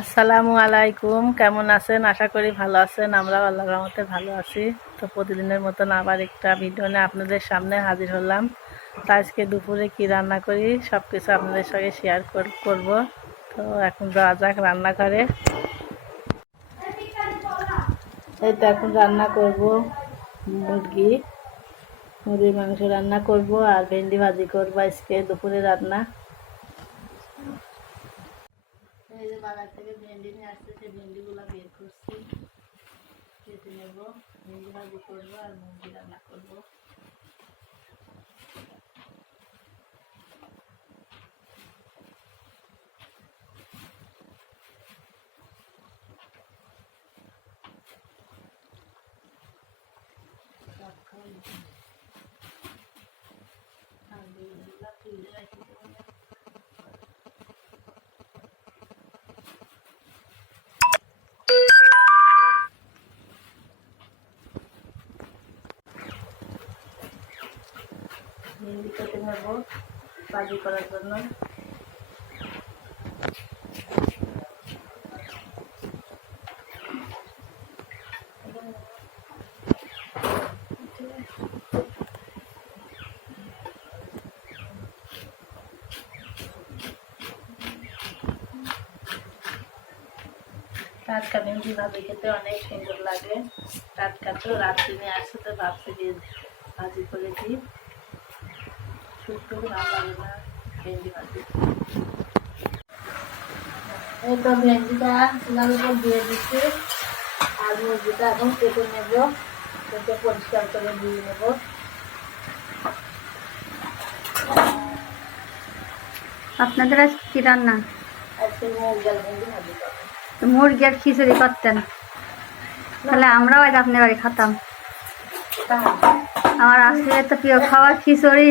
আসসালামু আলাইকুম। কেমন আছেন? আশা করি ভালো আছেন। আমরা আল্লাহ রহমতে ভালো আছি। তো প্রতিদিনের মতন আবার একটা ভিডিও নিয়ে আপনাদের সামনে হাজির হলাম। তো আজকে দুপুরে কি রান্না করি সব কিছু আপনাদের সঙ্গে শেয়ার করব। তো এখন যাওয়া যাক রান্নাঘরে। এই তো এখন রান্না করব। মুরগি, মুরগির মাংস রান্না করব আর ভেন্ডি ভাজি করব আজকে দুপুরে রান্না এই যে বাজার থেকে ভেন্ডি নিয়ে আসছে, সেই ভেন্ডিগুলো বের করছি। কেটে নেব। ভেন্ডি ভাজি করব আর মুরগি রান্না করব। তুলে ভেন্ডি নেব ভাজি করার জন্য। টাটকা ভেন্ডি খেতে অনেক সুন্দর লাগে। টাটকা তো রাত্রি নিয়ে আসছে, তো ভাবছি ভাজি করে দিই শুক্তো ভালো লাগে না ভেন্ডি ভাজি এই তো ভেন্ডিটা চুলার উপর দিয়ে দিচ্ছি। আর মুরগিটা এখন কেটে নেব। কেটে পরিষ্কার করে দিয়ে নেব। আপনাদের আজ কি রান্না? আর মুরগি আর খিচুড়ি করতেন। তাহলে আমরাও আজ আপনার বাড়ি খাতাম। আমার আসলে তো প্রিয় খাবার খিচুড়ি।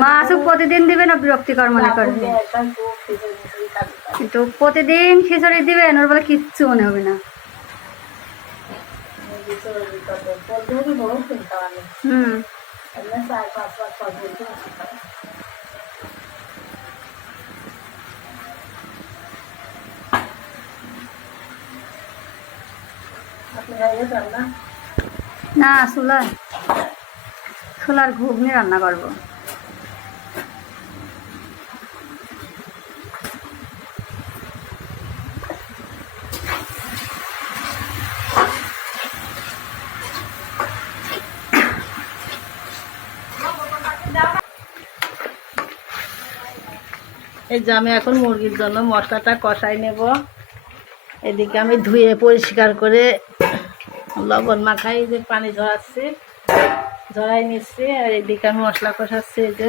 মাছও প্রতিদিন দিবেন ও বিরক্তিকর মনে করবে কিন্তু প্রতিদিন খিচুড়ি দিবেন ওর বলে কিচ্ছু মনে হবে না। হুম। না? চুলা চুলার ঘুগনি রান্না করব। এই যে আমি এখন মুরগির জন্য মশলাটা কষাই নেব। এদিকে আমি ধুয়ে পরিষ্কার করে লবণ মাখাই যে পানি ঝরাচ্ছি, ঝরাই নিচ্ছি, আর এদিকে আমি মশলা কষাচ্ছি এই যে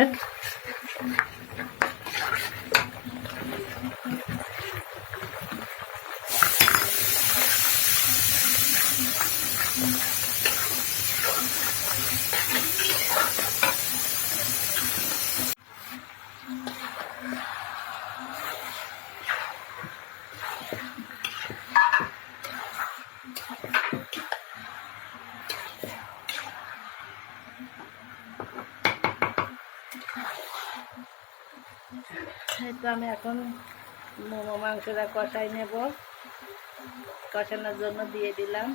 এই তো আমি এখন মোমো মাংসটা কষাই নেব। কষানোর জন্য দিয়ে দিলাম।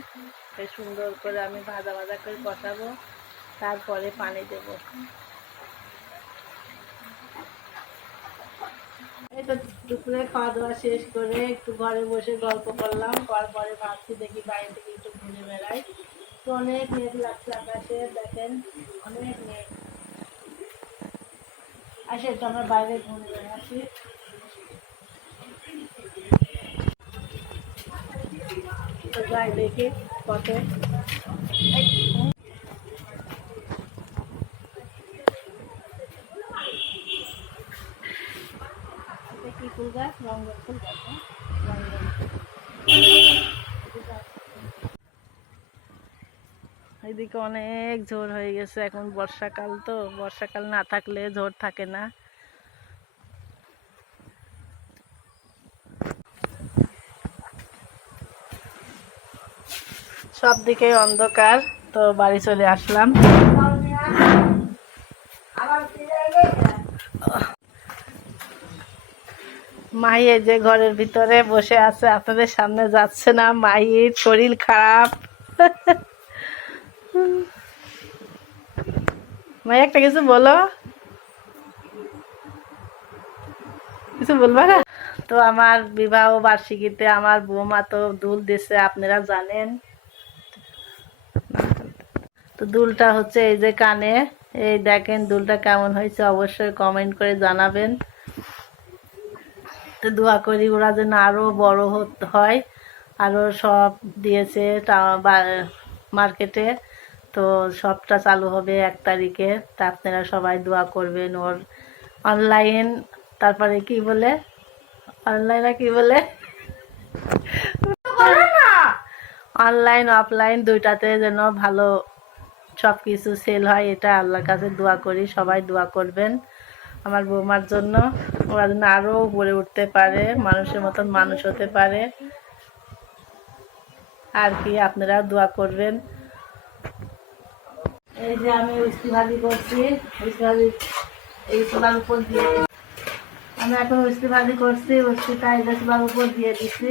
সুন্দর করে আমি ভাজা ভাজা করে কষাবো। তারপরে পানি দেব। এই তো দুপুরে খাওয়া দাওয়া শেষ করে একটু ঘরে বসে গল্প করলাম। পরে ভাবছি দেখি বাইরে থেকে একটু ঘুরে বেড়াই। তো অনেক মেঘ লাগছে আকাশে, দেখেন, অনেক মেঘ। আসে তো আমরা বাইরে ঘুরে তো যাই দেখি কত? এদিকে অনেক ঝোর হয়ে গেছে, এখন বর্ষাকাল তো, বর্ষাকাল না থাকলে ঝোর থাকে না সব দিকে অন্ধকার, তো বাড়ি চলে আসলাম। এই যে ঘরের ভিতরে বসে আছে, আপনাদের সামনে যাচ্ছে না মাহির শরীর খারাপ। মাই একটা কিছু বলো। কিছু বলবা না? তো আমার বিবাহ বার্ষিকীতে আমার বৌমা তো দুল দিছে, আপনারা জানেন। দুলটা হচ্ছে এই যে কানে। এই দেখেন দুলটা কেমন হয়েছে অবশ্যই কমেন্ট করে জানাবেন। তো দোয়া করি ওরা যেন আরও বড় হতে হয়। আরও সব দিয়েছে মার্কেটে তো সবটা চালু হবে এক তারিখে। তা আপনারা সবাই দোয়া করবেন ওর অনলাইন তারপরে কি বলে? অনলাইনে কি বলে? অনলাইন অফলাইন দুইটাতে যেন ভালো সব কিছু সেল হয়, এটা আল্লাহর কাছে দোয়া করি, সবাই দোয়া করবেন আমার বৌমার জন্য। ওরা যেন আরও উপরে উঠতে পারে, মানুষের মতন মানুষ হতে পারে। আর কি আপনারা দোয়া করবেন। এই যে আমি উস্তি ভাজি করছি উস্তি ভাজি, এই চুলার উপর দিয়ে আমি এখন উস্তি ভাজি করছি যে চুলার উপর দিয়ে দিচ্ছি।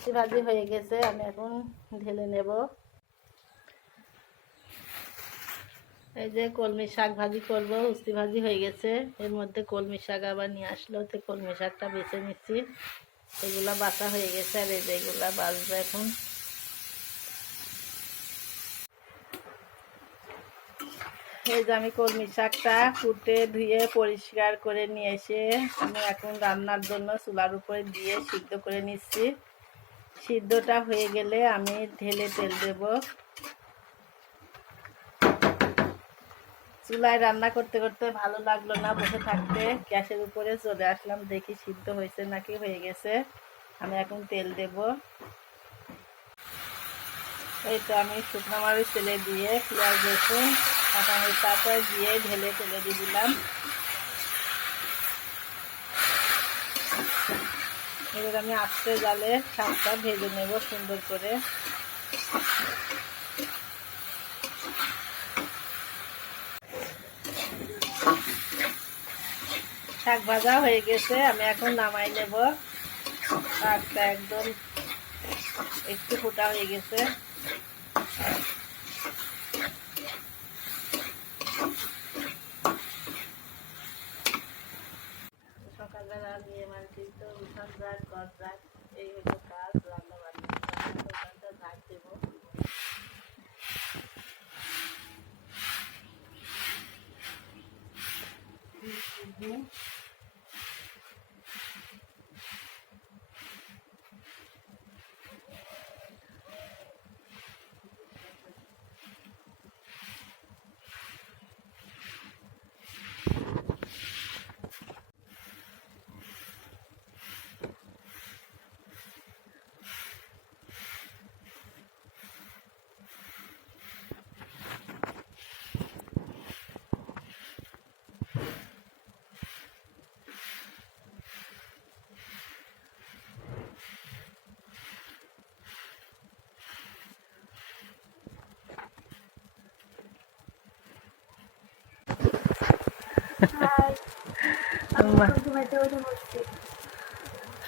উস্তি ভাজি হয়ে গেছে, আমি এখন ঢেলে নেব। এই যে কলমি শাক ভাজি করব, উস্তি ভাজি হয়ে গেছে। এর মধ্যে কলমি শাক আবার নিয়ে আসলো, তো কলমি শাকটা বেছে নিচ্ছি। এগুলা বাছা হয়ে গেছে, আর এই যে এগুলা বাছবো এখন। এই যে আমি কলমি শাকটা কুটে ধুয়ে পরিষ্কার করে নিয়ে এসে আমি এখন রান্নার জন্য চুলার উপরে দিয়ে সিদ্ধ করে নিচ্ছি। সিদ্ধটা হয়ে গেলে আমি ঢেলে তেল দেব। চুলায় রান্না করতে করতে ভালো লাগল না বসে থাকতে। গ্যাসের উপরে চলে আসলাম, দেখি সিদ্ধ হয়েছে নাকি হয়ে গেছে। আমি এখন তেল দেব। এই তো আমি শুকনো মরিচ তেলে দিয়ে পেঁয়াজ, রসুন কাঁচামরিচ তারপর দিয়ে ঢেলে তেলে দিয়ে দিলাম। এবার আমি আস্তে জালে শাকটা ভেজে নেব সুন্দর করে। শাক ভাজা হয়ে গেছে, আমি এখন নামাই নেব। শাকটা একদম একটু ফোটা হয়ে গেছে। যাক ঘর এই হলো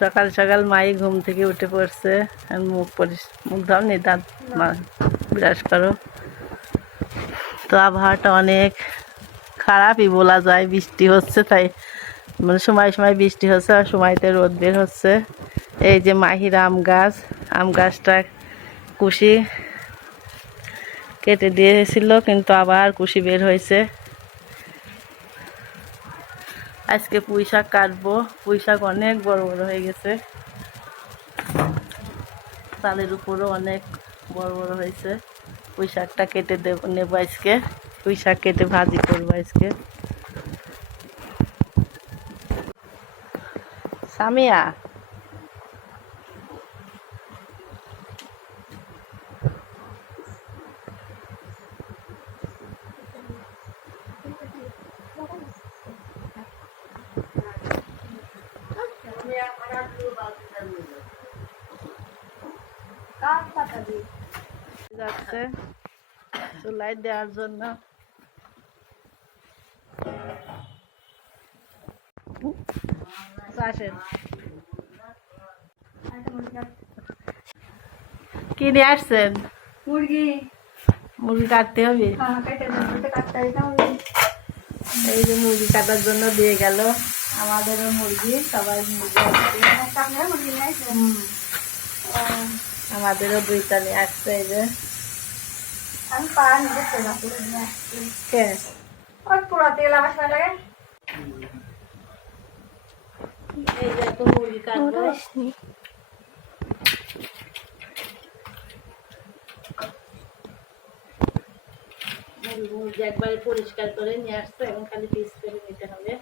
সকাল সকাল মাই ঘুম থেকে উঠে পড়ছে। মুখ পরিস মুখ ধর নি, দাঁত ব্রাশ করো। তো আবহাওয়াটা অনেক খারাপই বলা যায়, বৃষ্টি হচ্ছে তাই। মানে সময় সময় বৃষ্টি হচ্ছে আর সময়তে রোদ বের হচ্ছে। এই যে মাহির আম গাছ, আম গাছটা কুশি কেটে দিয়েছিল, কিন্তু আবার কুশি বের হয়েছে। আজকে পুঁই শাক কাটবো। পুঁই শাক অনেক বড় বড় হয়ে গেছে। তালের উপরও অনেক বড় বড় হয়েছে। পুঁই শাকটা কেটে দেব, নেব আজকে। পুঁই শাক কেটে ভাজি করব আজকে। সামিয়া যাচ্ছে। চুলাই দেওয়ার জন্য। কি নিয়ে আসছেন? মুরগি। মুরগি কাটতে হবে? এই যে মুরগি কাটার জন্য দিয়ে গেল। আমাদেরও মুরগি সবাই মুরগি হুম। আমাদেরও দুইটা নিয়ে আসছে এই যে। আমি পা নিজে তেলা করে নিয়ে আসছি। কে? ওই পুরো তেল আমার সময় লাগে। এই যে তো মুরগি কাটবো। মুরগি একবারে পরিষ্কার করে নিয়ে আসছে এবং খালি পিস করে নিতে হবে।